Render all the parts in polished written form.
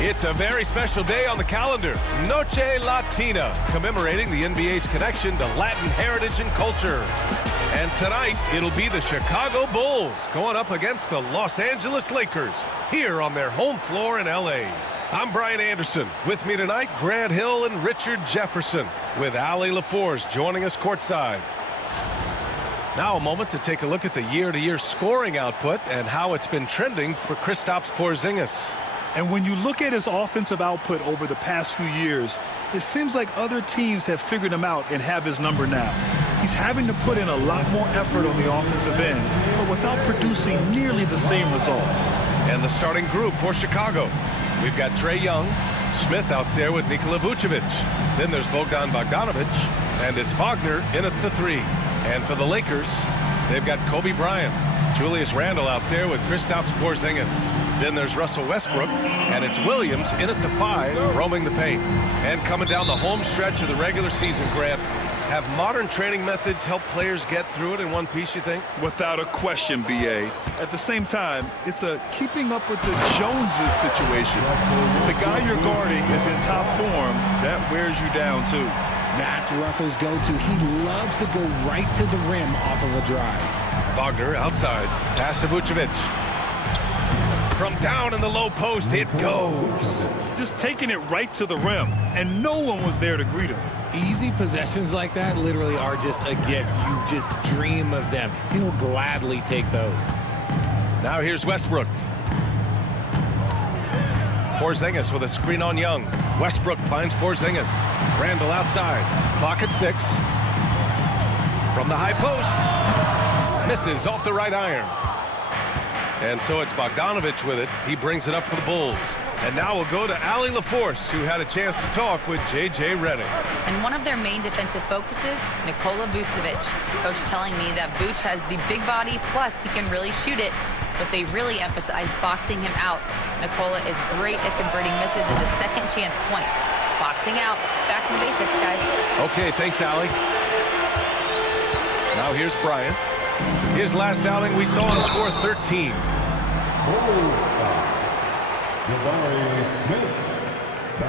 It's a very special day on the calendar, Noche Latina, commemorating the NBA's connection to Latin heritage and culture. And tonight, it'll be the Chicago Bulls going up against the Los Angeles Lakers here on their home floor in L.A. I'm Brian Anderson. With me tonight, Grant Hill and Richard Jefferson, with Ali LaForce joining us courtside. Now a moment to take a look at the year-to-year scoring output and how it's been trending for Kristaps Porzingis. And when you look at his offensive output over the past few years, it seems like other teams have figured him out and have his number now. He's having to put in a lot more effort on the offensive end, but without producing nearly the same results. And the starting group for Chicago. We've got Trae Young, Smith out there with Nikola Vucevic. Then there's Bogdan Bogdanovic, and it's Wagner in at the 3. And for the Lakers, they've got Kobe Bryant, Julius Randle out there with Kristaps Porzingis. Then there's Russell Westbrook, and it's Williams in at the 5, roaming the paint. And coming down the home stretch of the regular season, Grant, have modern training methods helped players get through it in one piece, you think? Without a question, B.A. At the same time, it's a keeping up with the Joneses situation. If the guy you're guarding is in top form, that wears you down too. That's Russell's go-to. He loves to go right to the rim off of a drive. Wagner outside, pass to Vucevic. From down in the low post, it goes. Just taking it right to the rim, and no one was there to greet him. Easy possessions like that literally are just a gift. You just dream of them. He'll gladly take those. Now here's Westbrook. Porzingis with a screen on Young. Westbrook finds Porzingis. Randle outside. Clock at 6. From the high post. Misses off the right iron. And so it's Bogdanovic with it. He brings it up for the Bulls. And now we'll go to Ali LaForce, who had a chance to talk with J.J. Redick. And one of their main defensive focuses, Nikola Vucevic. Coach telling me that Vuce has the big body, plus he can really shoot it, but they really emphasized boxing him out. Nikola is great at converting misses into second chance points. Boxing out. It's back to the basics, guys. Okay, thanks, Ali. Now here's Bryant. His last outing, we saw him score 13.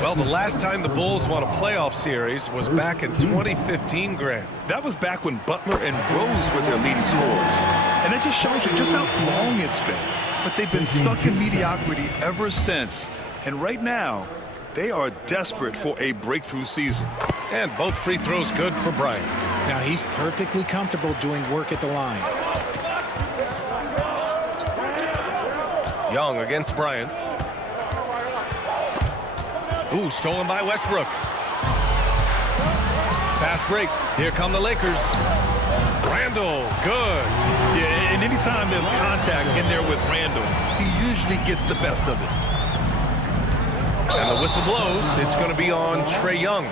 Well, the last time the Bulls won a playoff series was back in 2015, Grant. That was back when Butler and Rose were their leading scorers. And it just shows you just how long it's been. But they've been stuck in mediocrity ever since. And right now, they are desperate for a breakthrough season. And both free throws good for Bryant. Now he's perfectly comfortable doing work at the line. Young against Bryant. Ooh, stolen by Westbrook. Fast break. Here come the Lakers. Randle, good. Yeah, and anytime there's contact in there with Randle, he usually gets the best of it. And the whistle blows. It's going to be on Trae Young.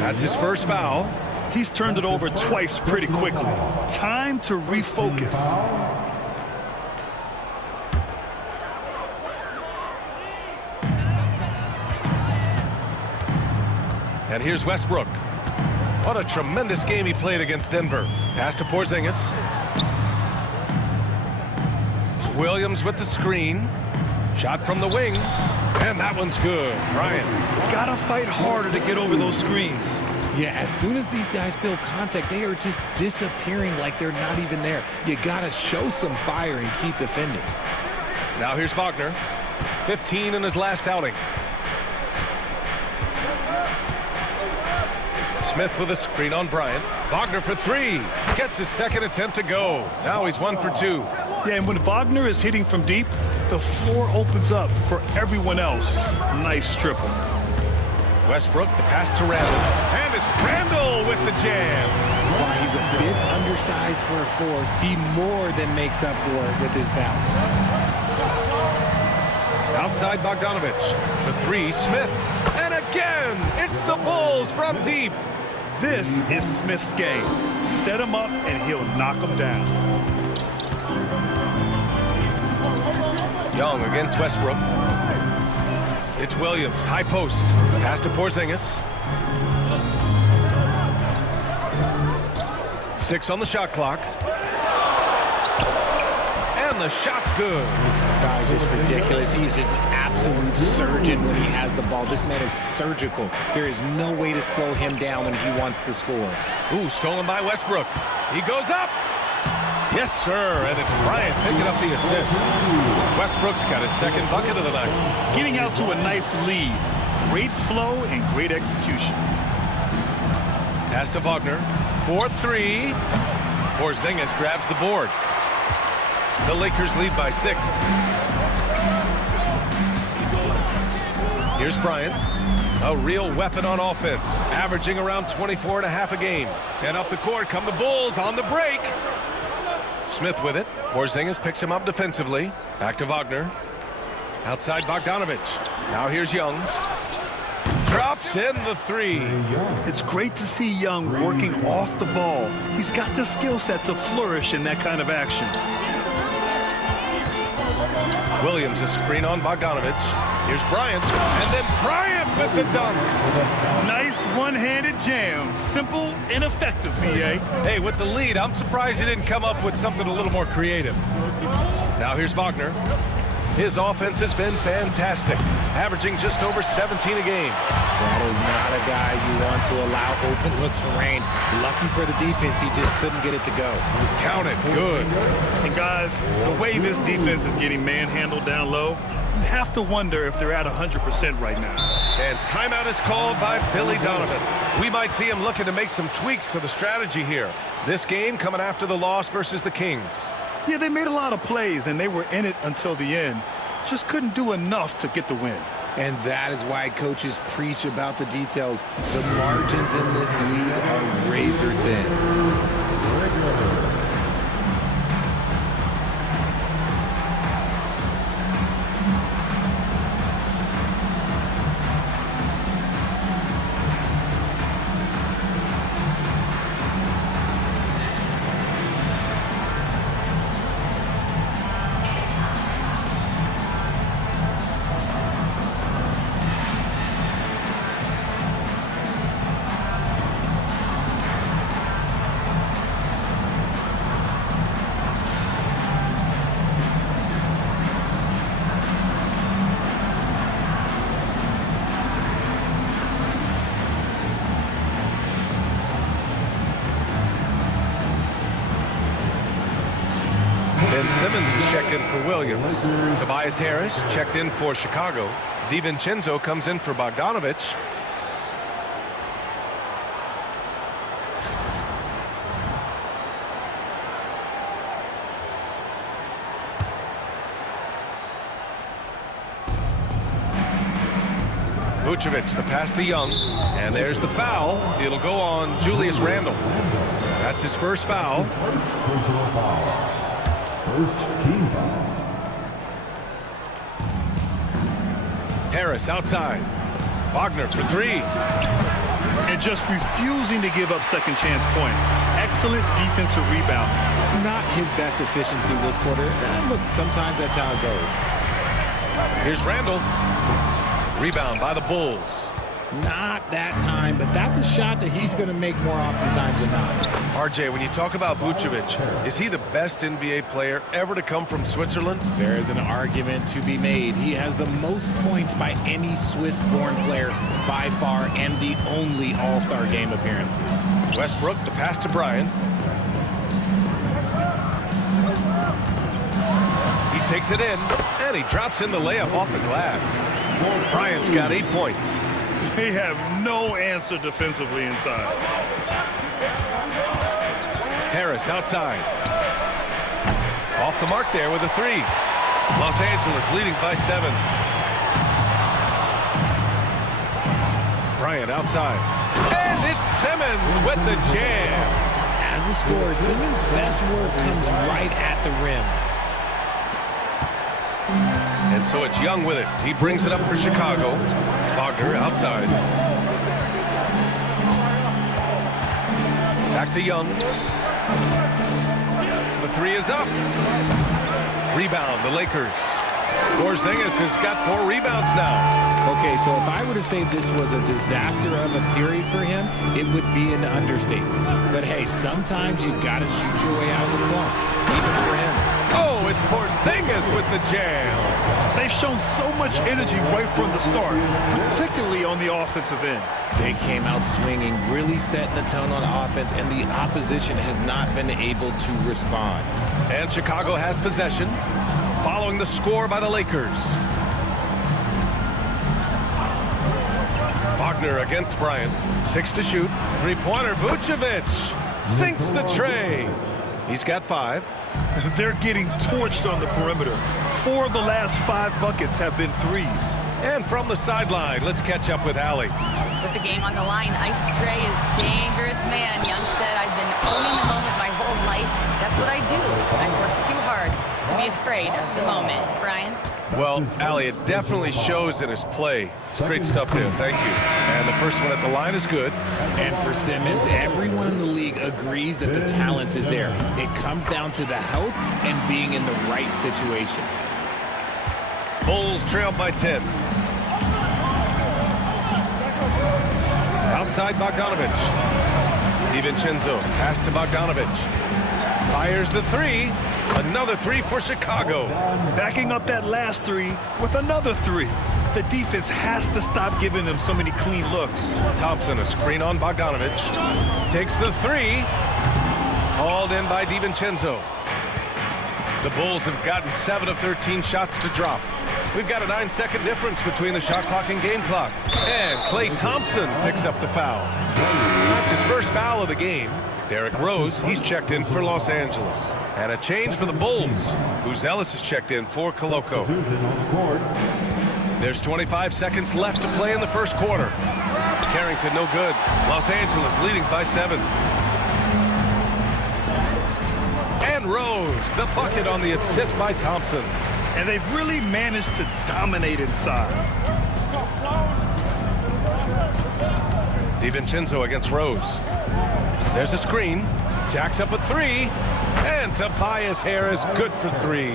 That's his first foul. He's turned it over twice pretty quickly. Time to refocus. And here's Westbrook. What a tremendous game he played against Denver. Pass to Porzingis. Williams with the screen. Shot from the wing. And that one's good. Bryant. Gotta fight harder to get over those screens. Yeah, as soon as these guys feel contact, they are just disappearing like they're not even there. You gotta show some fire and keep defending. Now here's Wagner. 15 in his last outing. Smith with a screen on Bryant. Wagner for 3. Gets his second attempt to go. Now he's 1 for 2. Yeah, and when Wagner is hitting from deep, the floor opens up for everyone else. Nice triple. Westbrook, the pass to Randle. And it's Randle with the jam. While he's a bit undersized for a 4, he more than makes up for it with his bounce. Outside Bogdanovic. For 3, Smith. And again, it's the Bulls from deep. This is Smith's game. Set him up and he'll knock him down. Young against Westbrook. It's Williams, high post. Pass to Porzingis. 6 on the shot clock. and the shot's good. Guy's just ridiculous. He's just an absolute surgeon when he has the ball. This man is surgical. There is no way to slow him down when he wants to score. Ooh, stolen by Westbrook. He goes up. Yes, sir, and it's Bryant picking up the assist. Westbrook's got his second bucket of the night. Getting out to a nice lead. Great flow and great execution. Pass to Wagner. 4-3. Porzingis grabs the board. The Lakers lead by 6. Here's Bryant. A real weapon on offense, averaging around 24.5 a game. And up the court come the Bulls on the break. Smith with it. Porzingis picks him up defensively. Back to Wagner. Outside Bogdanovich. Now here's Young. Drops in the 3. It's great to see Young working off the ball. He's got the skill set to flourish in that kind of action. Williams a screen on Bogdanovich. Here's Bryant, and then Bryant with the dunk. Nice one-handed jam. Simple and effective, BA. Hey, with the lead, I'm surprised he didn't come up with something a little more creative. Now here's Wagner. His offense has been fantastic, averaging just over 17 a game. That is not a guy you want to allow open looks from range. Lucky for the defense, he just couldn't get it to go. Count it, good. And guys, the way this defense is getting manhandled down low, you have to wonder if they're at 100% right now. And timeout is called by Billy Donovan. We might see him looking to make some tweaks to the strategy here. This game coming after the loss versus the Kings. Yeah, they made a lot of plays, and they were in it until the end. Just couldn't do enough to get the win. And that is why coaches preach about the details. The margins in this league are razor thin. Ben Simmons is checked in for Williams. Tobias Harris checked in for Chicago. DiVincenzo comes in for Bogdanovich. Vucevic, the pass to Young. And there's the foul. It'll go on Julius Randle. That's his first foul. Harris outside. Wagner for 3. And just refusing to give up second chance points. Excellent defensive rebound. Not his best efficiency this quarter. And look, sometimes that's how it goes. Here's Randle. Rebound by the Bulls. Not that time, but that's a shot that he's going to make more oftentimes than not. RJ, when you talk about Vucevic, is he the best NBA player ever to come from Switzerland? There is an argument to be made. He has the most points by any Swiss-born player by far and the only All-Star game appearances. Westbrook, the pass to Bryant. He takes it in, and he drops in the layup off the glass. Bryant's got 8 points. They have no answer defensively inside. Harris outside. Off the mark there with a 3. Los Angeles leading by 7. Bryant outside. And it's Simmons with the jam. As a scorer, Simmons' best work comes right at the rim. And so it's Young with it. He brings it up for Chicago. Wagner outside. Back to Young. The 3 is up. Rebound, the Lakers. Porzingis has got 4 rebounds now. Okay, so if I were to say this was a disaster of a period for him, it would be an understatement. But hey, sometimes you got to shoot your way out of the slump, even for him. Oh, it's Porzingis with the jam. They've shown so much energy right from the start, particularly on the offensive end. They came out swinging, really setting the tone on offense, and the opposition has not been able to respond. And Chicago has possession, following the score by the Lakers. Wagner against Bryant. 6 to shoot. Three-pointer. Vucevic sinks the tray. He's got 5. They're getting torched on the perimeter. 4 of the last 5 buckets have been threes. And from the sideline, let's catch up with Allie. With the game on the line, Ice Trey is dangerous, man. Young said, I've been owning the moment my whole life. That's what I do. I work too hard to be afraid of the moment. Brian? Well, Allie, it definitely shows in his play. Great stuff there. Thank you. And the first one at the line is good. And for Simmons, everyone in the league agrees that the talent is there. It comes down to the health and being in the right situation. Bulls trail by 10. Outside Bogdanovic. DiVincenzo, pass to Bogdanovic. Fires the 3. Another 3 for Chicago. Backing up that last 3 with another 3. The defense has to stop giving them so many clean looks. Thompson, a screen on Bogdanovic. Takes the 3. Hauled in by DiVincenzo. The Bulls have gotten 7 of 13 shots to drop. We've got a 9-second difference between the shot clock and game clock. And Klay Thompson picks up the foul. That's his first foul of the game. Derrick Rose, he's checked in for Los Angeles. And a change for the Bulls. Ellis is checked in for Koloko. There's 25 seconds left to play in the first quarter. Carrington, no good. Los Angeles leading by 7. And Rose, the bucket on the assist by Thompson. And they've really managed to dominate inside. DiVincenzo against Rose. There's a screen. Jacks up a 3. And Tobias Harris, good for 3.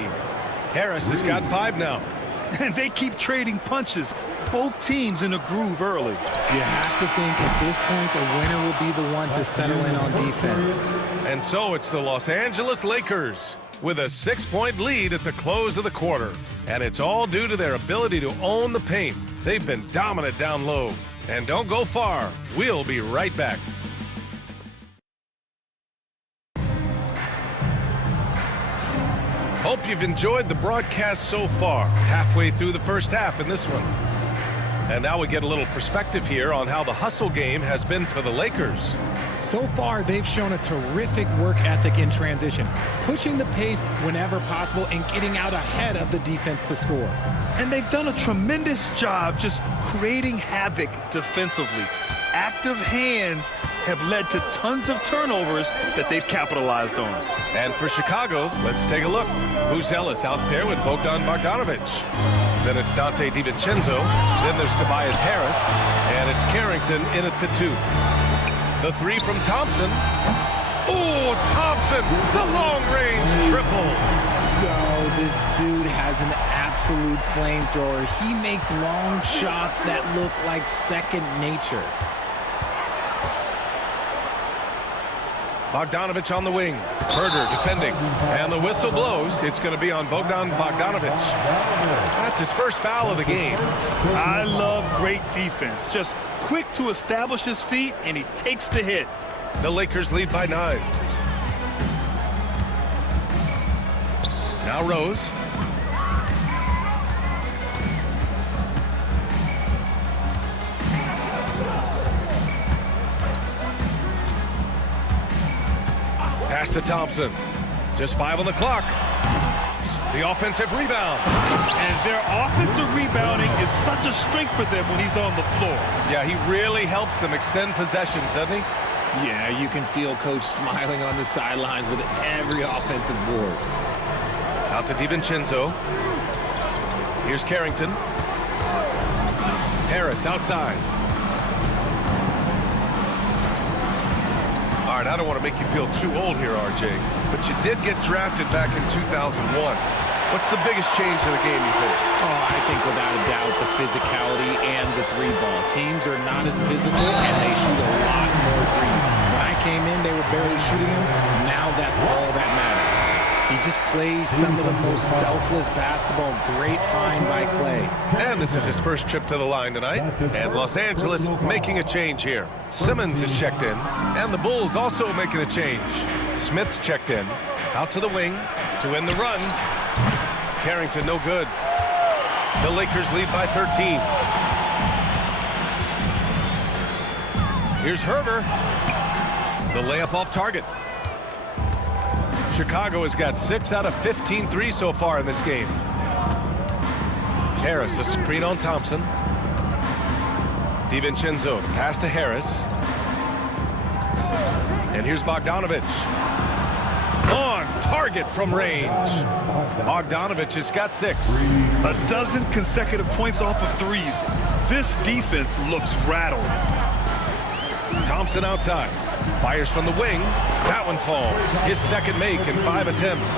Harris has got 5 now. And they keep trading punches. Both teams in a groove early. You have to think at this point the winner will be the one to settle in on defense. And so it's the Los Angeles Lakers with a 6-point lead at the close of the quarter. And it's all due to their ability to own the paint. They've been dominant down low. And don't go far. We'll be right back. Hope you've enjoyed the broadcast so far. Halfway through the first half in this one. And now we get a little perspective here on how the hustle game has been for the Lakers. So far, they've shown a terrific work ethic in transition, pushing the pace whenever possible and getting out ahead of the defense to score. And they've done a tremendous job just creating havoc defensively. Active hands have led to tons of turnovers that they've capitalized on. And for Chicago, let's take a look. Ellis out there with Bogdan Bogdanovic. Then it's Dante DiVincenzo. Then there's Tobias Harris. And it's Carrington in at the 2. The 3 from Thompson. Oh, Thompson, the long-range triple. Yo, this dude has an absolute flamethrower. He makes long shots that look like second nature. Bogdanovic on the wing. Herder defending. And the whistle blows. It's going to be on Bogdan Bogdanovic. That's his first foul of the game. I love great defense. Just quick to establish his feet, and he takes the hit. The Lakers lead by 9. Now Rose. Pass to Thompson. Just 5 on the clock. The offensive rebound. And their offensive rebounding is such a strength for them when he's on the floor. Yeah, he really helps them extend possessions, doesn't he? Yeah, you can feel Coach smiling on the sidelines with every offensive board. Out to DiVincenzo. Here's Carrington. Harris outside. All right, I don't want to make you feel too old here, RJ, but you did get drafted back in 2001. What's the biggest change in the game, you think? Oh, I think without a doubt the physicality and the 3-ball. Teams are not as physical, and they shoot a lot more threes. When I came in, they were barely shooting them. Now that's all that matters. He just plays some of the most selfless basketball. Great find by Clay. And this is his first trip to the line tonight. And Los Angeles making a change here. Simmons is checked in. And the Bulls also making a change. Smith's checked in. Out to the wing to win the run. Carrington no good. The Lakers lead by 13. Here's Herter. The layup off target. Chicago has got 6 out of 15 threes so far in this game. Harris, a screen on Thompson. DiVincenzo, pass to Harris. And here's Bogdanovich. On target from range. Bogdanovich has got 6. A dozen consecutive points off of threes. This defense looks rattled. Thompson outside. Fires from the wing. That one falls. His second make in 5 attempts.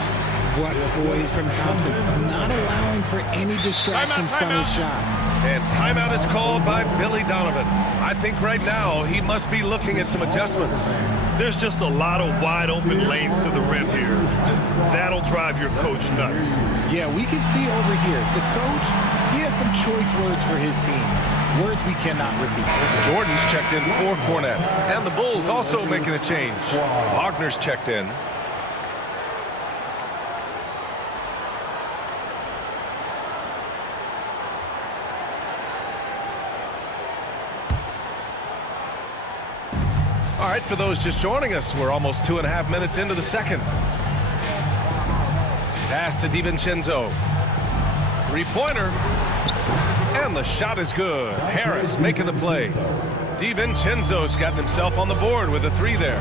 What poise from Thompson. Not allowing for any distractions from his shot. And timeout is called by Billy Donovan. I think right now he must be looking at some adjustments. There's just a lot of wide open lanes to the rim here. That'll drive your coach nuts. Yeah, we can see over here. The coach, he has some choice words for his team. Words we cannot repeat. Jordan's checked in for Cornette. And the Bulls also making a change. Wagner's checked in. All right, for those just joining us, we're almost 2.5 minutes into the second. Pass to DiVincenzo. Three-pointer. And the shot is good. Harris making the play. DiVincenzo's gotten himself on the board with a 3 there.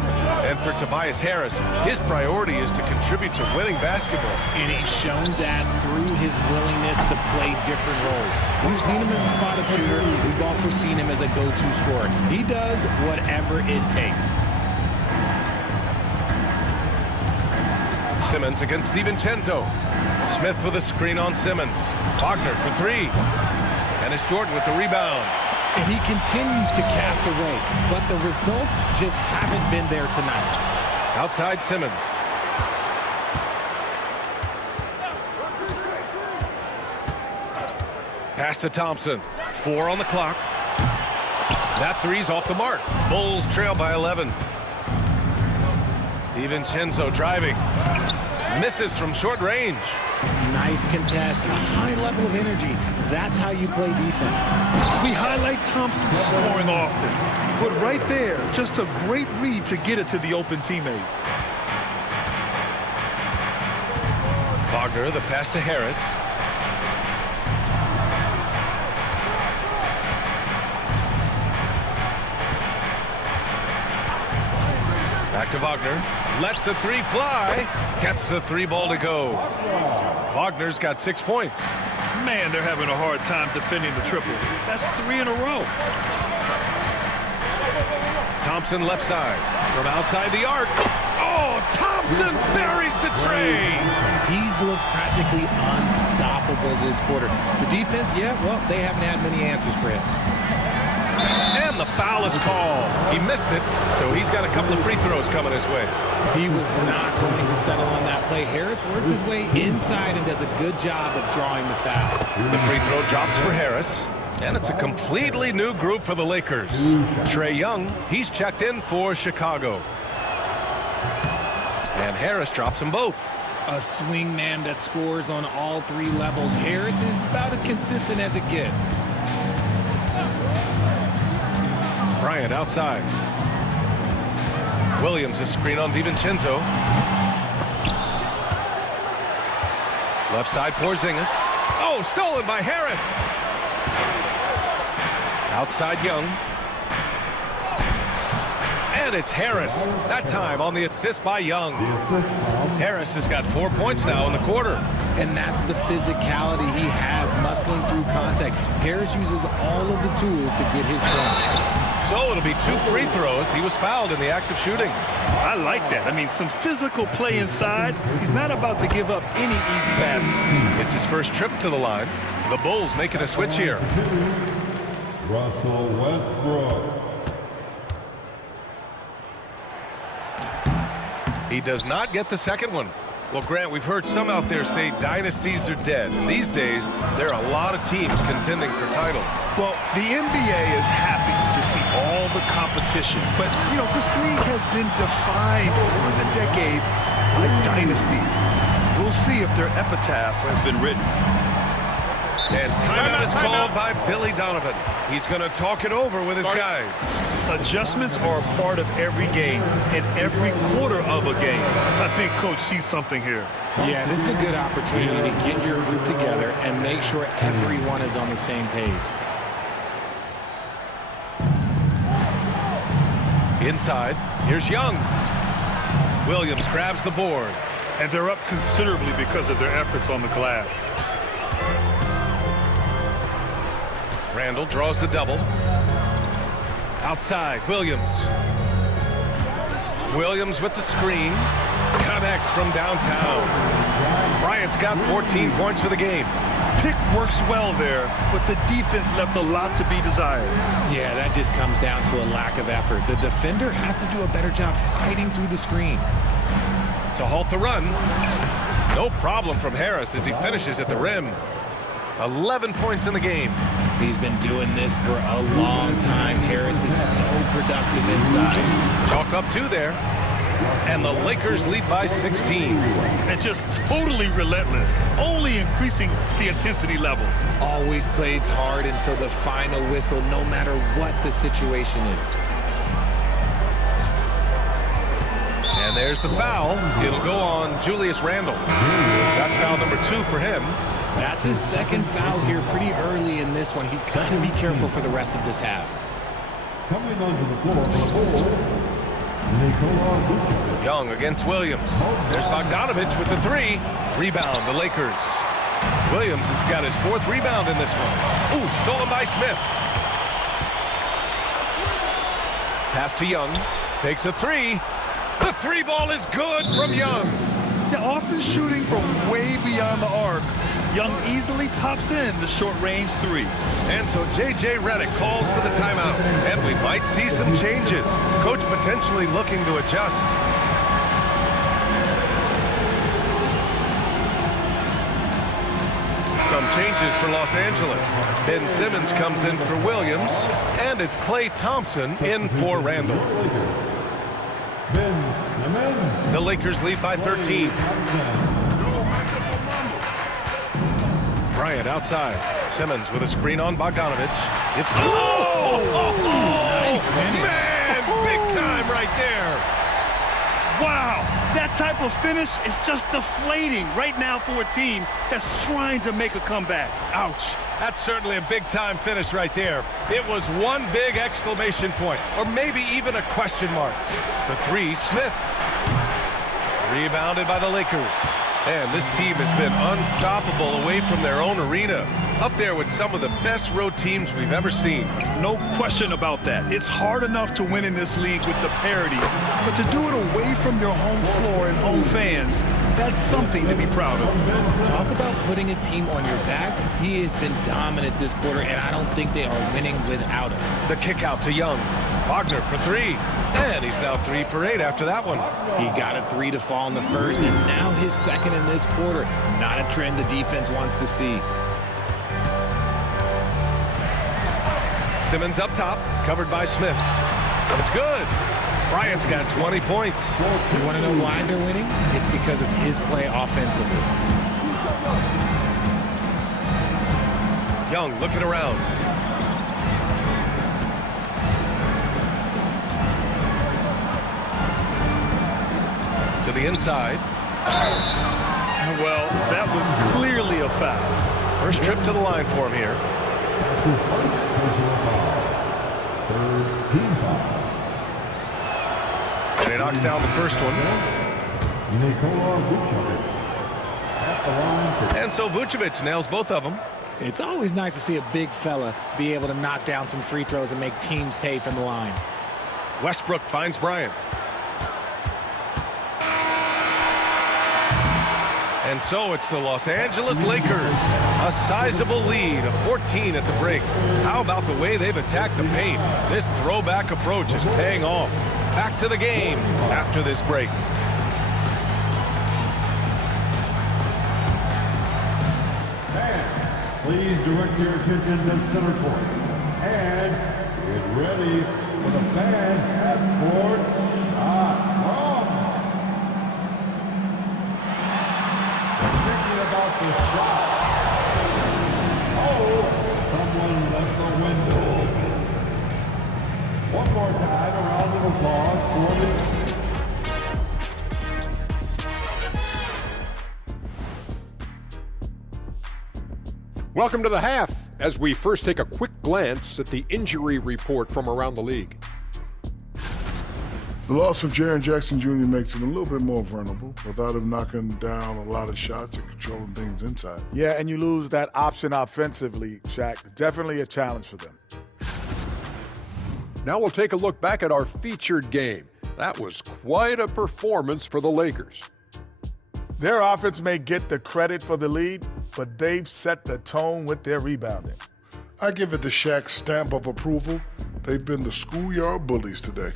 And for Tobias Harris, his priority is to contribute to winning basketball. And he's shown that through his willingness to play different roles. We've seen him as a spot-up shooter. We've also seen him as a go-to scorer. He does whatever it takes. Simmons against DiVincenzo. Smith with a screen on Simmons. Wagner for 3. And it's Jordan with the rebound. And he continues to cast away, but the results just haven't been there tonight. Outside Simmons. Pass to Thompson. 4 on the clock. That 3's off the mark. Bulls trail by 11. DiVincenzo driving. Misses from short range. Nice contest, a high level of energy. That's how you play defense. We highlight Thompson scoring often, but right there, just a great read to get it to the open teammate. Wagner, the pass to Harris. Back to Wagner. Lets the 3 fly. Gets the 3 ball to go. Wagner's got 6 points. Man, they're having a hard time defending the triple. That's 3 in a row. Thompson left side. From outside the arc. Oh, Thompson buries the tray. He's looked practically unstoppable this quarter. The defense, yeah, well, they haven't had many answers for him. And the foul is called. He missed it, so he's got a couple of free throws coming his way. He was not going to settle on that play. Harris works his way inside and does a good job of drawing the foul. The free throw drops for Harris. And it's a completely new group for the Lakers. Trae Young, he's checked in for Chicago. And Harris drops them both. A swing man that scores on all 3 levels. Harris is about as consistent as it gets. Bryant outside. Williams, a screen on DiVincenzo. Left side, Porzingis. Oh, stolen by Harris. Outside Young. And it's Harris. That time on the assist by Young. Harris has got 4 points now in the quarter. And that's the physicality he has, muscling through contact. Harris uses all of the tools to get his points. So it'll be 2 free throws. He was fouled in the act of shooting. I like that. I mean, some physical play inside. He's not about to give up any easy baskets. It's his first trip to the line. The Bulls making a switch here. Russell Westbrook. He does not get the second one. Well, Grant, we've heard some out there say dynasties are dead. And these days, there are a lot of teams contending for titles. Well, the NBA is happy to see all the competition. But, you know, this league has been defined over the decades by dynasties. We'll see if their epitaph has been written. And timeout is called by Billy Donovan. He's going to talk it over with his guys. Adjustments are a part of every game and every quarter of a game. I think Coach sees something here. Yeah, this is a good opportunity to get your group together and make sure everyone is on the same page. Inside, here's Young. Williams grabs the board. And they're up considerably because of their efforts on the glass. Randall draws the double. Outside, Williams. Williams with the screen. Connects from downtown. Bryant's got 14 points for the game. Pick works well there, but the defense left a lot to be desired. Yeah, that just comes down to a lack of effort. The defender has to do a better job fighting through the screen. To halt the run. No problem from Harris as he finishes at the rim. 11 points in the game. He's been doing this for a long time. Harris is so productive inside. Chalk up 2 there. And the Lakers lead by 16. And just totally relentless, only increasing the intensity level. Always plays hard until the final whistle, no matter what the situation is. And there's the foul. It'll go on Julius Randle. That's foul number 2 for him. That's his second foul here pretty early in this one. He's got to be careful for the rest of this half. Coming onto the floor for the Bulls, Nikola. Young against Williams. There's Bogdanovich with the 3. Rebound, the Lakers. Williams has got his 4th rebound in this one. Ooh, stolen by Smith. Pass to Young. Takes a 3. The 3 ball is good from Young. Yeah, often shooting from way beyond the arc, Young easily pops in the short-range 3. And so J.J. Redick calls for the timeout. And we might see some changes. Coach potentially looking to adjust. Some changes for Los Angeles. Ben Simmons comes in for Williams. And it's Klay Thompson in for Randall. The Lakers lead by 13. Bryant outside. Simmons with a screen on Bogdanovich. It's Nice finish. Man, big time right there. Wow, that type of finish is just deflating right now for a team that's trying to make a comeback. Ouch. That's certainly a big-time finish right there. It was one big exclamation point, or maybe even a question mark. The 3, Smith. Rebounded by the Lakers. And this team has been unstoppable away from their own arena. Up there with some of the best road teams we've ever seen. No question about that. It's hard enough to win in this league with the parity, but to do it away from your home floor and home fans, that's something to be proud of. Talk about putting a team on your back. He has been dominant this quarter, and I don't think they are winning without him. The kick out to Young. Wagner for 3. And he's now 3 for 8 after that one. He got a 3 to fall in the first, and now his second in this quarter. Not a trend the defense wants to see. Simmons up top, covered by Smith. It's good. Bryant's got 20 points. You want to know why they're winning? It's because of his play offensively. Young looking around. To the inside. Well, that was clearly a foul. First trip to the line for him here. That's his first personal foul. Third team foul. And he knocks down the first one. Nikola Vucevic at the line. And so Vucevic nails both of them. It's always nice to see a big fella be able to knock down some free throws and make teams pay from the line. Westbrook finds Bryant. And so it's the Los Angeles Lakers. A sizable lead of 14 at the break. How about the way they've attacked the paint? This throwback approach is paying off. Back to the game after this break. Please direct your attention to center court. And get ready for the fan half-court shot. Wrong. They're thinking about the shot. Oh, someone left the window open. One more time, a round of applause for the... Welcome to the half, as we first take a quick glance at the injury report from around the league. The loss of Jaren Jackson Jr. makes him a little bit more vulnerable without him knocking down a lot of shots and controlling things inside. Yeah, and you lose that option offensively, Shaq. Definitely a challenge for them. Now we'll take a look back at our featured game. That was quite a performance for the Lakers. Their offense may get the credit for the lead, but they've set the tone with their rebounding. I give it the Shaq stamp of approval. They've been the schoolyard bullies today.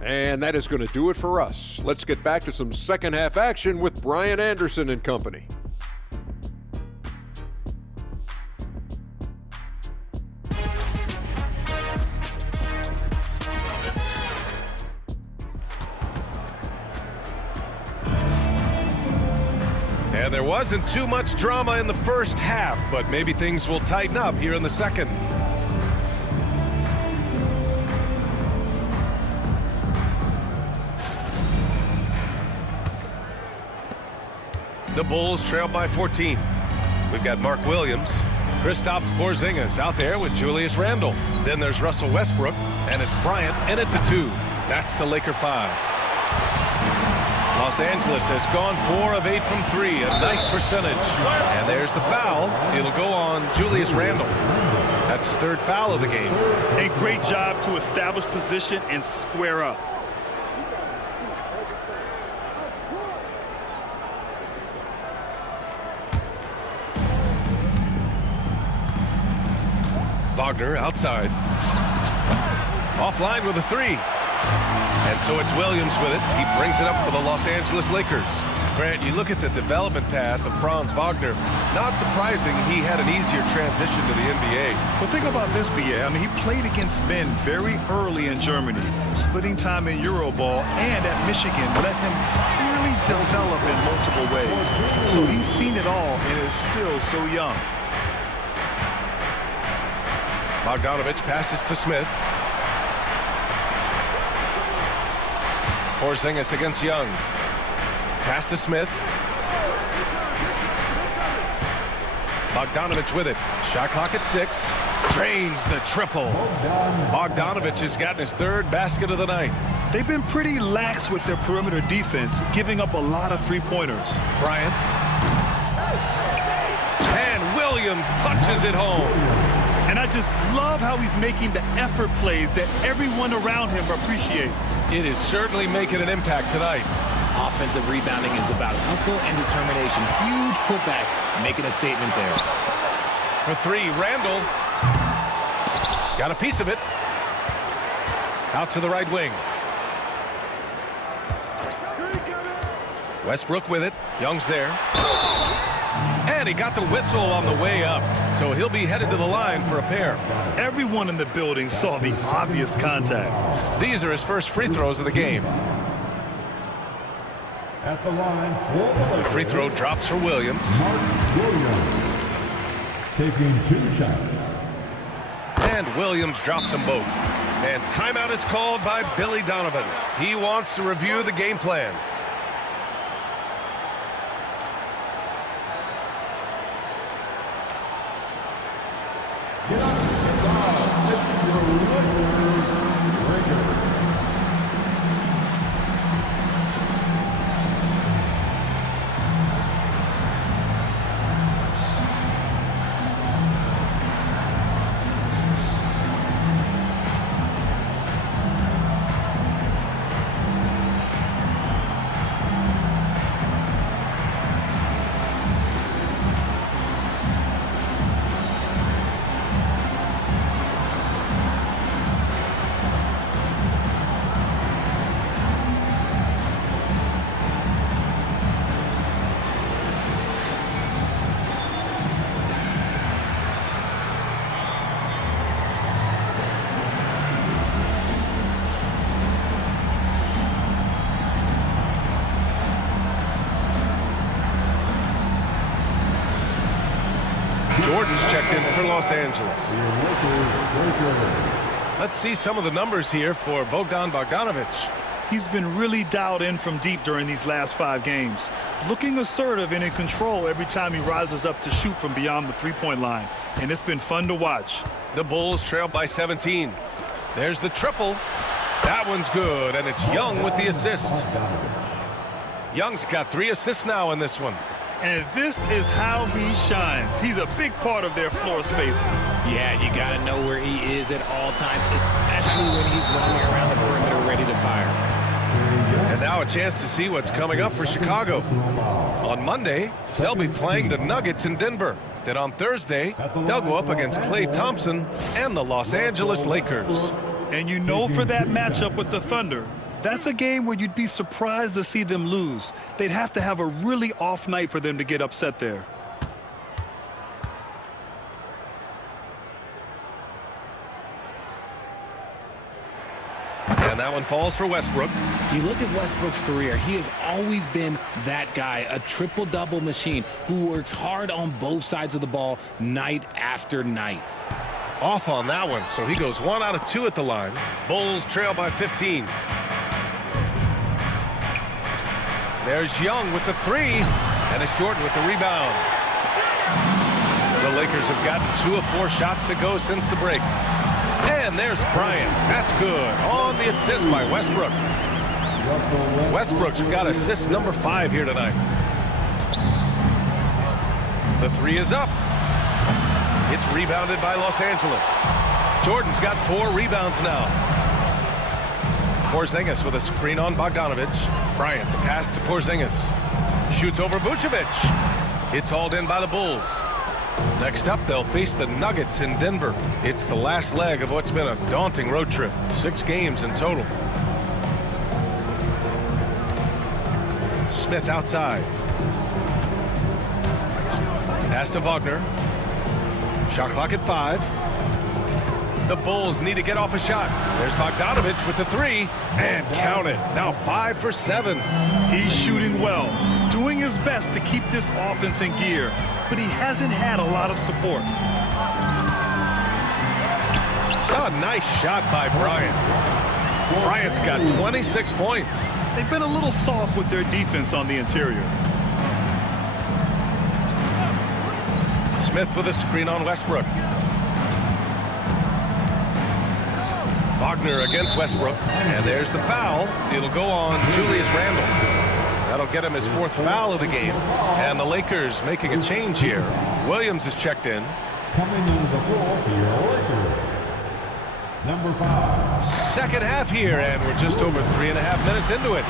And that is going to do it for us. Let's get back to some second half action with Brian Anderson and company. And there wasn't too much drama in the first half, but maybe things will tighten up here in the second. The Bulls trail by 14. We've got Mark Williams. Kristaps Porzingis out there with Julius Randle. Then there's Russell Westbrook, and it's Bryant in at the 2. That's the Laker 5. Los Angeles has gone 4 of 8 from 3, a nice percentage. And there's the foul. It'll go on Julius Randle. That's his 3rd foul of the game. A great job to establish position and square up. Wagner outside. Offline with a 3. And so it's Williams with it. He brings it up for the Los Angeles Lakers. Grant, you look at the development path of Franz Wagner. Not surprising he had an easier transition to the NBA. But think about this, BA. I mean, he played against men very early in Germany, splitting time in Euroball, and at Michigan let him really develop in multiple ways. So he's seen it all and is still so young. Bogdanovich passes to Smith. Porzingis against Young. Pass to Smith. Bogdanovich with it. Shot clock at 6. Drains the triple. Bogdanovich has gotten his 3rd basket of the night. They've been pretty lax with their perimeter defense, giving up a lot of three-pointers. Bryant. And Williams punches it home. And I just love how he's making the effort plays that everyone around him appreciates. It is certainly making an impact tonight. Offensive rebounding is about hustle and determination. Huge putback, making a statement there. For 3, Randle. Got a piece of it. Out to the right wing. Westbrook with it. Young's there. And he got the whistle on the way up. So he'll be headed to the line for a pair. Everyone in the building saw the obvious contact. These are his first free throws of the game. At the line for The free throw drops for Williams. Mark Williams. Taking 2 shots. And Williams drops them both. And timeout is called by Billy Donovan. He wants to review the game plan. Get up and down. It's your Lakers. Jordan's checked in for Los Angeles. Let's see some of the numbers here for Bogdan Bogdanovic. He's been really dialed in from deep during these last 5 games, looking assertive and in control every time he rises up to shoot from beyond the three-point line, and it's been fun to watch. The Bulls trail by 17. There's the triple. That one's good, and it's Young with the assist. Young's got 3 assists now in this one. And this is how he shines. He's a big part of their floor space. Yeah, you got to know where he is at all times, especially when he's roaming around the perimeter ready to fire. And now a chance to see what's coming up for Chicago. On Monday, they'll be playing the Nuggets in Denver. Then on Thursday, they'll go up against Klay Thompson and the Los Angeles Lakers. And you know, for that matchup with the Thunder, that's a game where you'd be surprised to see them lose. They'd have to have a really off night for them to get upset there. And that one falls for Westbrook. You look at Westbrook's career, he has always been that guy, a triple-double machine who works hard on both sides of the ball night after night. Off on that one, so he goes 1 out of 2 at the line. Bulls trail by 15. There's Young with the 3, and it's Jordan with the rebound. The Lakers have gotten 2 of 4 shots to go since the break. And there's Bryant. That's good. On the assist by Westbrook. Westbrook's got assist number 5 here tonight. The 3 is up. It's rebounded by Los Angeles. Jordan's got 4 rebounds now. Porzingis with a screen on Bogdanovic. Bryant, the pass to Porzingis. Shoots over Vucevic. It's hauled in by the Bulls. Next up, they'll face the Nuggets in Denver. It's the last leg of what's been a daunting road trip. 6 games in total. Smith outside. Pass to Wagner. Shot clock at 5. The Bulls need to get off a shot. There's Bogdanovic with the 3, and count it. Now 5 for 7. He's shooting well, doing his best to keep this offense in gear, but he hasn't had a lot of support. A nice shot by Bryant. Bryant's got 26 points. They've been a little soft with their defense on the interior. Smith with a screen on Westbrook. Wagner against Westbrook, and there's the foul. It'll go on Julius Randle. That'll get him his 4th foul of the game. And the Lakers making a change here. Williams is checked in. Coming into the floor for your Lakers, number 5. Second half here, and we're just over 3.5 minutes into it.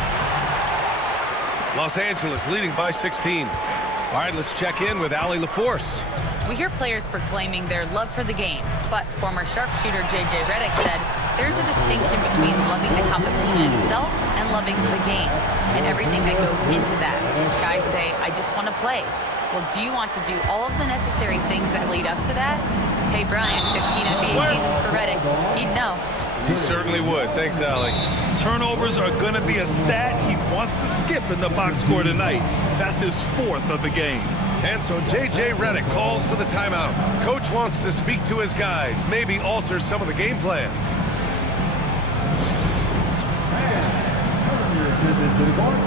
Los Angeles leading by 16. All right, let's check in with Allie LaForce. We hear players proclaiming their love for the game, but former sharpshooter J.J. Redick said there's a distinction between loving the competition itself and loving the game and everything that goes into that. Guys say, I just want to play. Well, do you want to do all of the necessary things that lead up to that? Hey, Brian, 15 NBA seasons for Redick. He'd know. He certainly would. Thanks, Allie. Turnovers are going to be a stat he wants to skip in the box score tonight. That's his 4th of the game. And so J.J. Redick calls for the timeout. Coach wants to speak to his guys, maybe alter some of the game plan. And turn your attention to the court.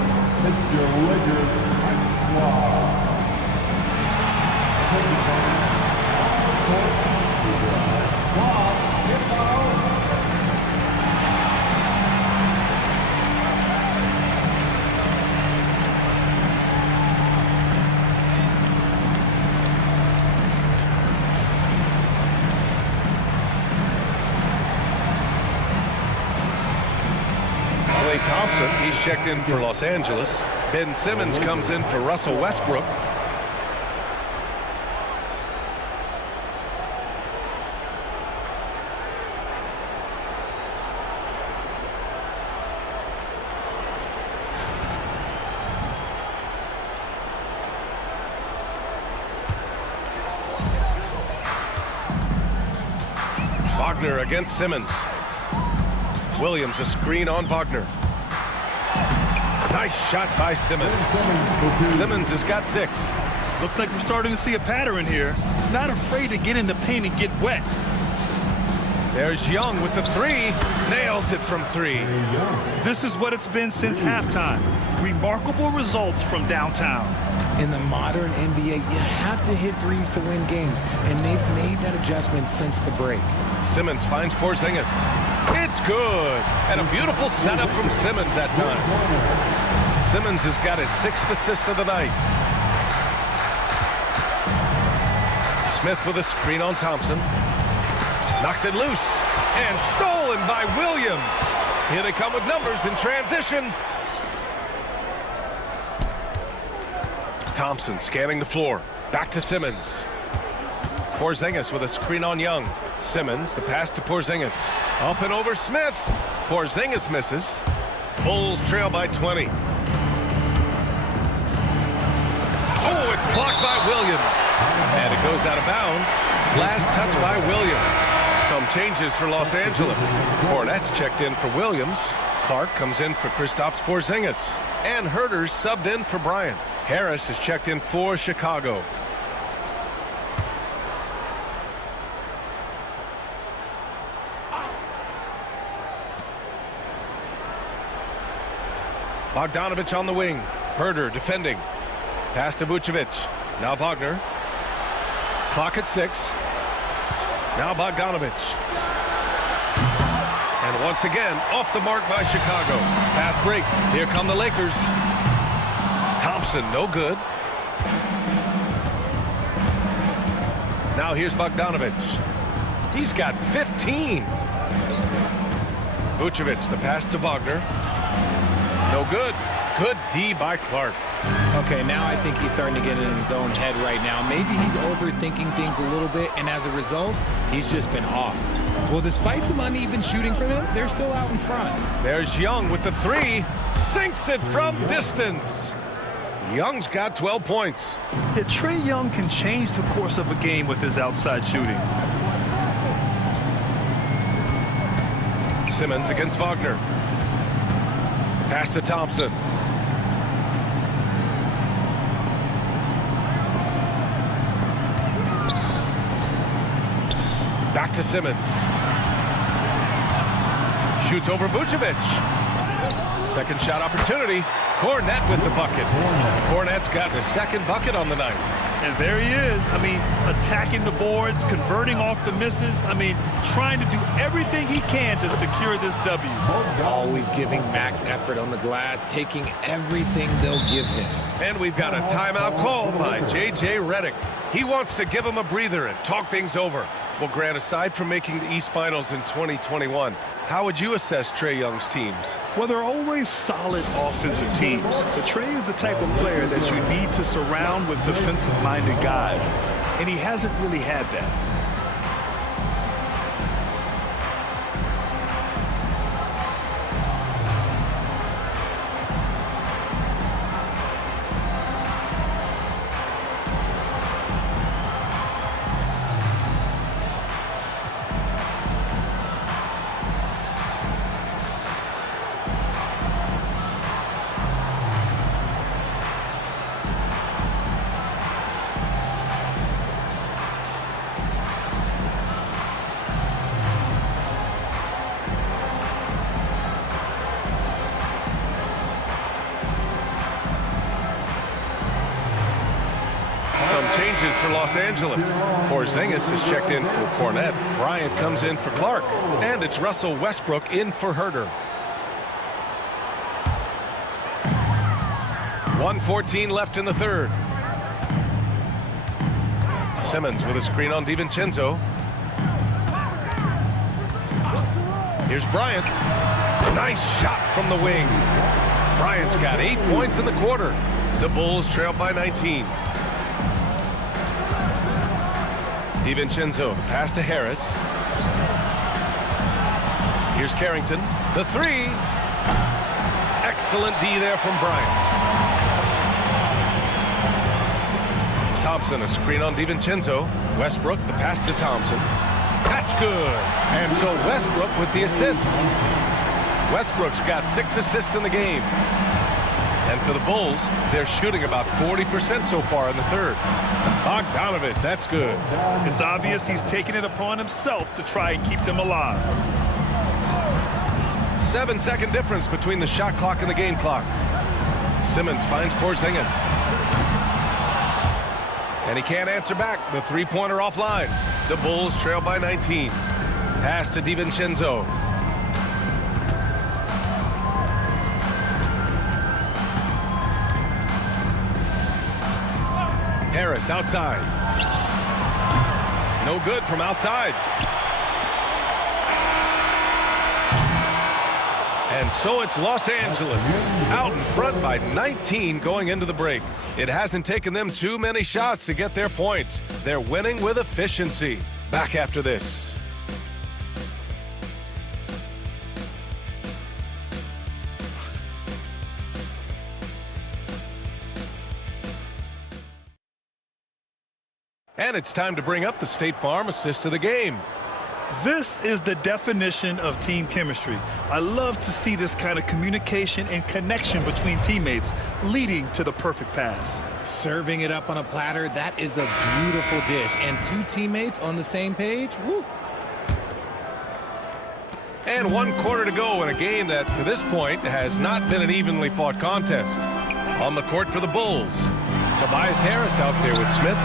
It's your Lakers High Squad. Taking from on the court, Bob, it's foul. Klay Thompson, he's checked in for Los Angeles. Ben Simmons comes in for Russell Westbrook. Wagner against Simmons. Williams a screen on Wagner. Nice shot by Simmons. Simmons has got 6. Looks like we're starting to see a pattern here. Not afraid to get in the paint and get wet. There's Young with the three. Nails it from three. This is what it's been since halftime. Remarkable results from downtown. In the modern NBA, you have to hit threes to win games, and they've made that adjustment since the break. Simmons finds Porzingis. It's good. And a beautiful setup from Simmons that time. Simmons has got his 6th assist of the night. Smith with a screen on Thompson. Knocks it loose. And stolen by Williams. Here they come with numbers in transition. Thompson scanning the floor. Back to Simmons. Porzingis with a screen on Young. Simmons, the pass to Porzingis. Up and over Smith. Porzingis misses. Bulls trail by 20. Oh, it's blocked by Williams. And it goes out of bounds. Last touch by Williams. Some changes for Los Angeles. Cornette's checked in for Williams. Clark comes in for Kristaps Porzingis. And Herder's subbed in for Bryant. Harris is checked in for Chicago. Bogdanovich on the wing. Herder defending. Pass to Vucevic. Now Wagner. Clock at 6. Now Bogdanovich. And once again, off the mark by Chicago. Fast break. Here come the Lakers. Thompson, no good. Now here's Bogdanovich. He's got 15. Vucevic, the pass to Wagner. No good. Good D by Clark. Okay, now I think he's starting to get in his own head right now. Maybe he's overthinking things a little bit, and as a result, he's just been off. Well, despite some uneven shooting for them, they're still out in front. There's Young with the three. Sinks it from distance. Young's got 12 points. Yeah, Trae Young can change the course of a game with his outside shooting. Simmons against Wagner. Pass to Thompson. Back to Simmons. Shoots over Vucevic. Second shot opportunity. Cornette with the bucket. Cornette's got the second bucket on the night. And there he is. I mean, attacking the boards, converting off the misses. I mean, trying to do everything he can to secure this W. Always giving max effort on the glass, taking everything they'll give him. And we've got a timeout called by J.J. Redick. He wants to give him a breather and talk things over. Well, Grant, aside from making the East Finals in 2021, how would you assess Trae Young's teams? Well, they're always solid offensive teams. But Trae is the type of player that you need to surround with defensive-minded guys. And he hasn't really had that. Changes for Los Angeles. Porzingis is checked in for Cornette. Bryant comes in for Clark. And it's Russell Westbrook in for Herder. 1:14 left in the third. Simmons with a screen on DiVincenzo. Here's Bryant. Nice shot from the wing. Bryant's got 8 points in the quarter. The Bulls trail by 19. DiVincenzo, pass to Harris. Here's Carrington. The three. Excellent D there from Bryant. Thompson, a screen on DiVincenzo. Westbrook, the pass to Thompson. That's good. And so Westbrook with the assist. Westbrook's got 6 assists in the game. And for the Bulls, they're shooting about 40% so far in the third. Bogdanovich, that's good. It's obvious he's taking it upon himself to try and keep them alive. 7-second difference between the shot clock and the game clock. Simmons finds Porzingis. And he can't answer back. The three-pointer offline. The Bulls trail by 19. Pass to DiVincenzo. Harris outside. No good from outside. And so it's Los Angeles out in front by 19 going into the break. It hasn't taken them too many shots to get their points. They're winning with efficiency. Back after this. And it's time to bring up the State Farm assist of the game. This is the definition of team chemistry. I love to see this kind of communication and connection between teammates leading to the perfect pass. Serving it up on a platter, that is a beautiful dish. And two teammates on the same page, woo. And 1 quarter to go in a game that, to this point, has not been an evenly fought contest. On the court for the Bulls, Tobias Harris out there with Smith.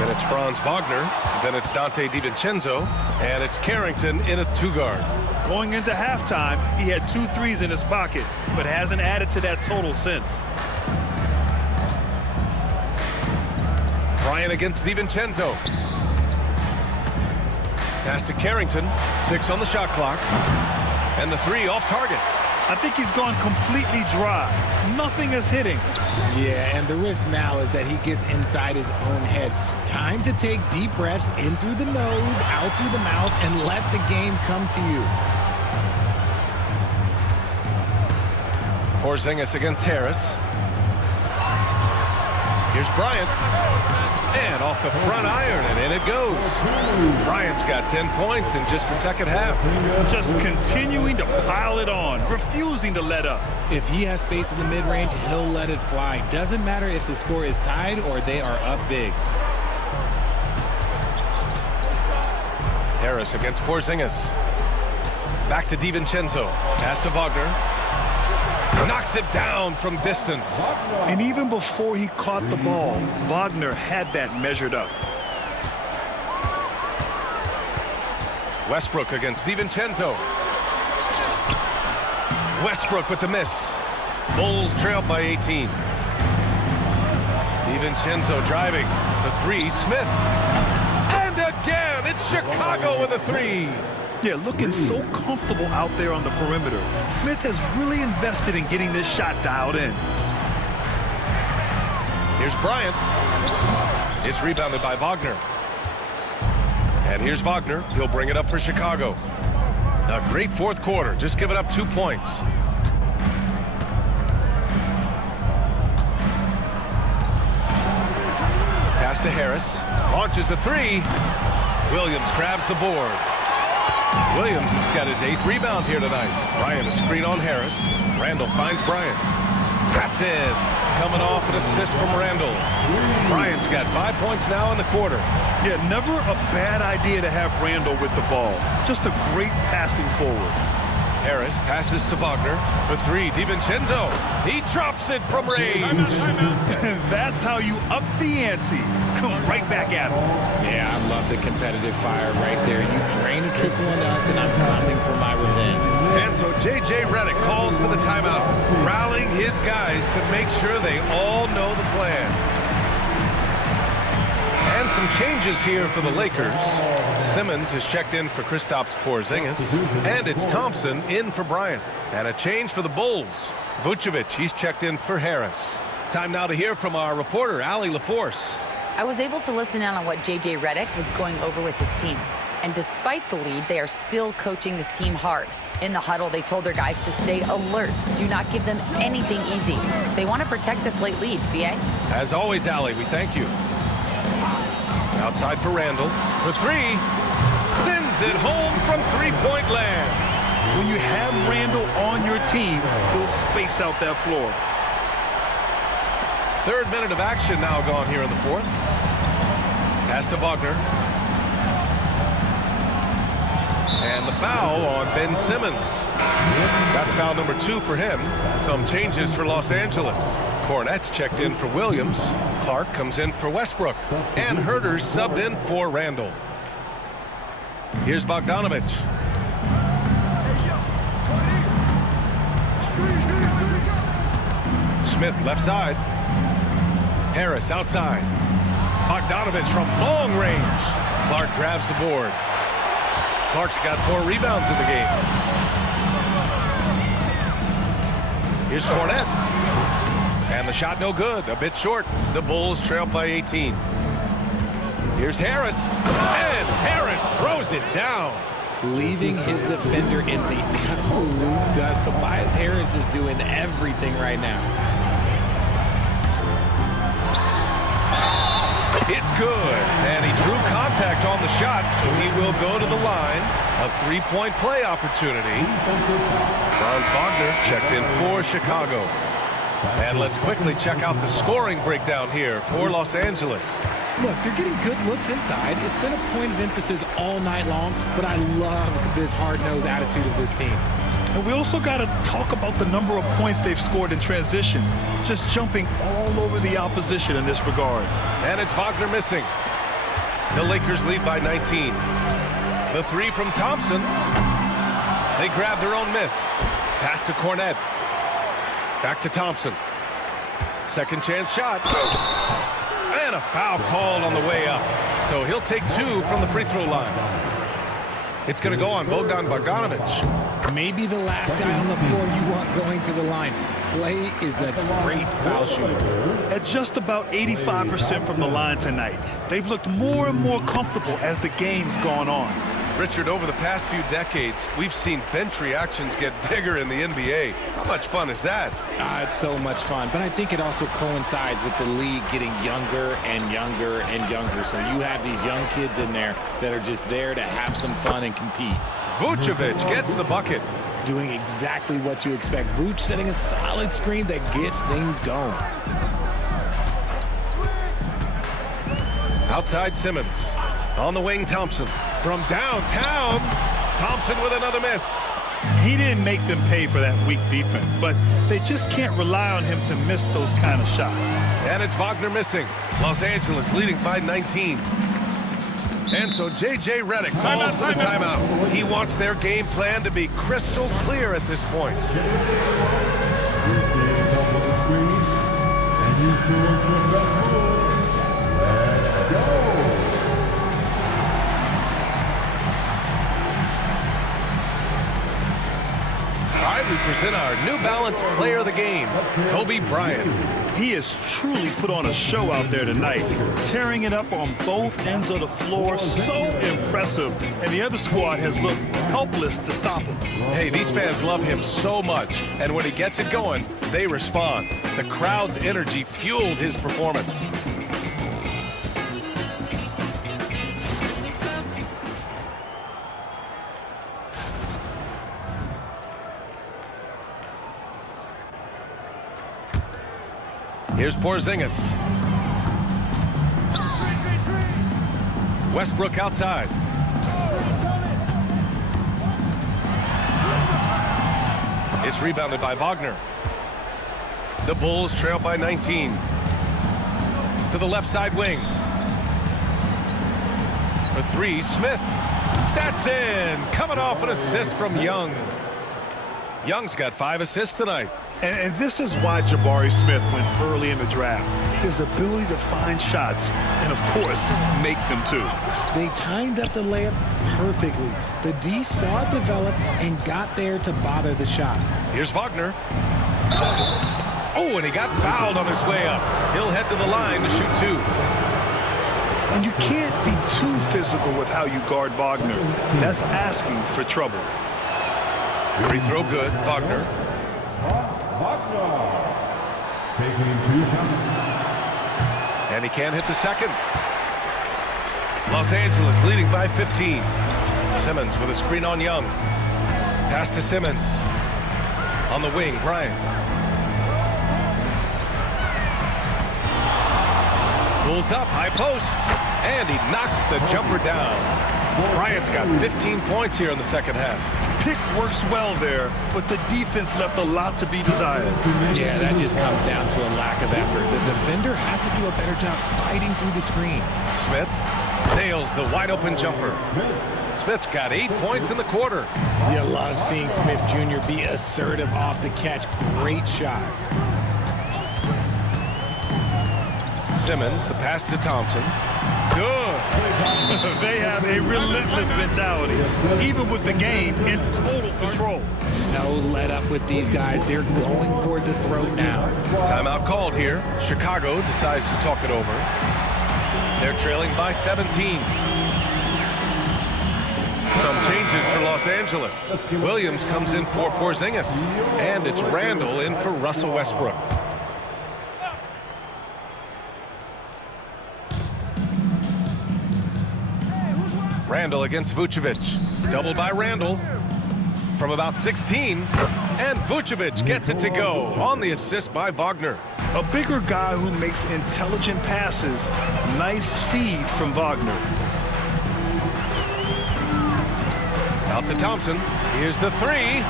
Then it's Franz Wagner. Then it's Dante DiVincenzo. And it's Carrington in a two-guard. Going into halftime, he had 2 threes in his pocket, but hasn't added to that total since. Bryant against DiVincenzo. Pass to Carrington. 6 on the shot clock. And the 3 off target. I think he's gone completely dry. Nothing is hitting. Yeah, and the risk now is that he gets inside his own head. Time to take deep breaths in through the nose, out through the mouth, and let the game come to you. Porzingis against Harris. Here's Bryant. And off the front iron, and in it goes. Bryant's got 10 points in just the second half. Just continuing to pile it on, refusing to let up. If he has space in the mid-range, he'll let it fly. Doesn't matter if the score is tied or they are up big. Harris against Porzingis. Back to DiVincenzo. Pass to Wagner. Knocks it down from distance. And even before he caught the ball, Wagner had that measured up. Westbrook against DiVincenzo. Westbrook with the miss. Bulls trail by 18. DiVincenzo driving. The 3, Smith. And again, it's Chicago with a 3. Yeah, looking so comfortable out there on the perimeter. Smith has really invested in getting this shot dialed in. Here's Bryant. It's rebounded by Wagner. And here's Wagner. He'll bring it up for Chicago. A great fourth quarter. Just giving up 2 points. Pass to Harris. Launches a 3. Williams grabs the board. Williams has got his 8th rebound here tonight. Bryant a screen on Harris. Randall finds Bryant. That's in. Coming off an assist from Randall. Bryant's got 5 points now in the quarter. Yeah, never a bad idea to have Randall with the ball. Just a great passing forward. Harris passes to Wagner for 3. DiVincenzo. He drops it from range. That's how you up the ante. Come right back at him. Yeah, I love the competitive fire right there. You drain a triple on us, and I'm coming for my revenge. And so J.J. Redick calls for the timeout, rallying his guys to make sure they all know the plan. And some changes here for the Lakers. Simmons has checked in for Kristaps Porzingis. And it's Thompson in for Bryant. And a change for the Bulls. Vucevic, he's checked in for Harris. Time now to hear from our reporter, Allie LaForce. I was able to listen in on what J.J. Redick was going over with his team. And despite the lead, they are still coaching this team hard. In the huddle, they told their guys to stay alert. Do not give them anything easy. They want to protect this late lead, B.A. As always, Allie, we thank you. Outside for Randall. For 3. Sends it home from three-point land. When you have Randall on your team, he'll space out that floor. Third minute of action now gone here in the fourth. Pass to Wagner. And the foul on Ben Simmons. That's foul number 2 for him. Some changes for Los Angeles. Cornett's checked in for Williams. Clark comes in for Westbrook. And Herder's subbed in for Randall. Here's Bogdanovich. Smith left side. Harris outside. Bogdanovich from long range. Clark grabs the board. Clark's got 4 rebounds in the game. Here's Cornett. And the shot no good. A bit short. The Bulls trail by 18. Here's Harris. And Harris throws it down. Leaving his defender in the absolute dust. Tobias Harris is doing everything right now. It's good, and he drew contact on the shot, so he will go to the line. A 3-point play opportunity. Franz Wagner checked in for Chicago. And let's quickly check out the scoring breakdown here for Los Angeles. Look, they're getting good looks inside. It's been a point of emphasis all night long, but I love this hard-nosed attitude of this team. And we also got to talk about the number of points they've scored in transition, just jumping all over the opposition in this regard. And it's Wagner missing. The Lakers lead by 19. The 3 from Thompson. They grab their own miss. Pass to Cornett. Back to Thompson. Second chance shot. And a foul called on the way up. So he'll take 2 from the free throw line. It's going to go on Bogdan Bogdanovich. Maybe the last guy on the floor you want going to the line. Clay is a great foul shooter. At just about 85% from the line tonight, they've looked more and more comfortable as the game's gone on. Richard, over the past few decades, we've seen bench reactions get bigger in the NBA. How much fun is that? It's so much fun, but I think it also coincides with the league getting younger and younger and younger. So you have these young kids in there that are just there to have some fun and compete. Vucevic gets the bucket. Doing exactly what you expect. Vooch setting a solid screen that gets things going. Outside Simmons. On the wing, Thompson. From downtown, Thompson with another miss. He didn't make them pay for that weak defense, but they just can't rely on him to miss those kind of shots. And it's Wagner missing. Los Angeles leading by 19. And so J.J. Redick calls for the timeout. He wants their game plan to be crystal clear at this point. Let's go. All right, we present our New Balance Player of the Game, Kobe Bryant. He has truly put on a show out there tonight, tearing it up on both ends of the floor. So impressive. And the other squad has looked helpless to stop him. Hey, these fans love him so much, and when he gets it going, they respond. The crowd's energy fueled his performance. Here's Porzingis. Westbrook outside. It's rebounded by Wagner. The Bulls trail by 19. To the left side wing. For 3, Smith. That's in. Coming off an assist from Young. Young's got 5 assists tonight. And this is why Jabari Smith went early in the draft. His ability to find shots and, of course, make them too. They timed up the layup perfectly. The D saw it develop and got there to bother the shot. Here's Wagner. Oh, and he got fouled on his way up. He'll head to the line to shoot 2. And you can't be too physical with how you guard Wagner. That's asking for trouble. Free throw good, Wagner. Wagner taking 2 shots. And he can't hit the second. Los Angeles leading by 15. Simmons with a screen on Young. Pass to Simmons. On the wing, Bryant. Pulls up, high post, and he knocks the jumper down. Bryant's got 15 points here in the second half. Pick works well there, but the defense left a lot to be desired. Yeah, that just comes down to a lack of effort. The defender has to do a better job fighting through the screen. Smith nails the wide-open jumper. Smith's got 8 points in the quarter. You love seeing Smith Jr. be assertive off the catch. Great shot. Simmons, the pass to Thompson. Good. They have a relentless mentality, even with the game in total control. No let up with these guys. They're going for the throat now. Timeout called here. Chicago decides to talk it over. They're trailing by 17. Some changes for Los Angeles. Williams comes in for Porzingis, and it's Randall in for Russell Westbrook. Randall against Vucevic. Double by Randall from about 16. And Vucevic gets it to go on the assist by Wagner. A bigger guy who makes intelligent passes. Nice feed from Wagner. Out to Thompson. Here's the three.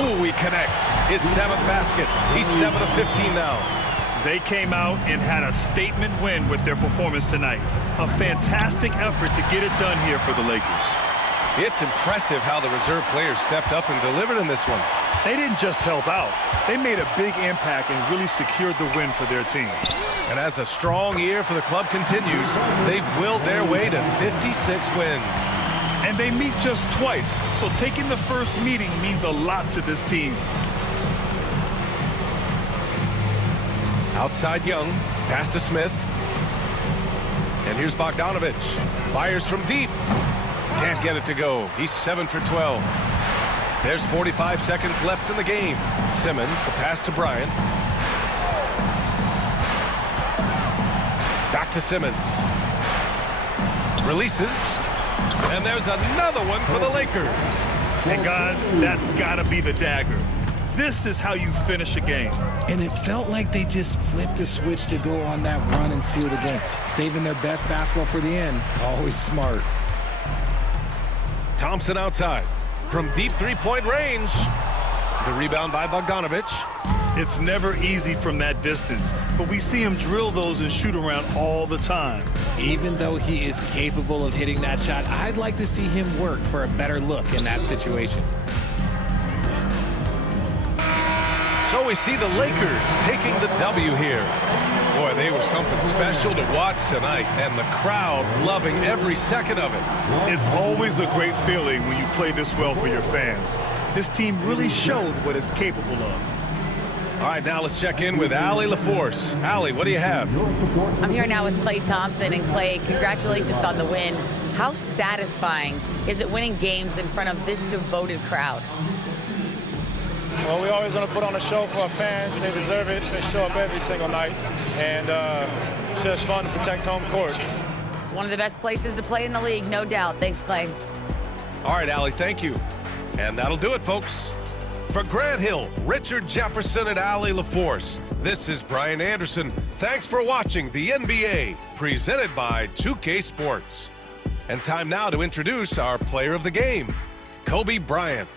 Ooh, he connects. His 7th basket. He's 7 of 15 now. They came out and had a statement win with their performance tonight. A fantastic effort to get it done here for the Lakers. It's impressive how the reserve players stepped up and delivered in this one. They didn't just help out. They made a big impact and really secured the win for their team. And as a strong year for the club continues, they've willed their way to 56 wins. And they meet just twice, so taking the first meeting means a lot to this team. Outside Young, pass to Smith. And here's Bogdanovic. Fires from deep. Can't get it to go. He's 7 for 12. There's 45 seconds left in the game. Simmons, the pass to Bryant. Back to Simmons. Releases. And there's another one for the Lakers. And guys, that's gotta be the dagger. This is how you finish a game. And it felt like they just flipped the switch to go on that run and seal the game. Saving their best basketball for the end. Always smart. Thompson outside. From deep three-point range. The rebound by Bogdanovic. It's never easy from that distance, but we see him drill those and shoot around all the time. Even though he is capable of hitting that shot, I'd like to see him work for a better look in that situation. So we see the Lakers taking the W here. Boy, they were something special to watch tonight, and the crowd loving every second of it. It's always a great feeling when you play this well for your fans. This team really showed what it's capable of. All right, now let's check in with Allie LaForce. Allie, what do you have? I'm here now with Klay Thompson. And Klay, congratulations on the win. How satisfying is it winning games in front of this devoted crowd? Well, we always want to put on a show for our fans. They deserve it. They show up every single night. And it's just fun to protect home court. It's one of the best places to play in the league, no doubt. Thanks, Klay. All right, Allie, thank you. And that'll do it, folks. For Grant Hill, Richard Jefferson, and Allie LaForce, this is Brian Anderson. Thanks for watching the NBA, presented by 2K Sports. And time now to introduce our player of the game, Kobe Bryant.